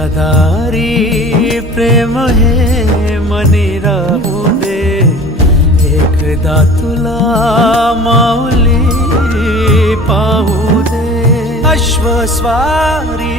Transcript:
निराधारी प्रेम हे मनी राहू दे, एकदा तुला माऊली पाहू दे. अश्वस्वारी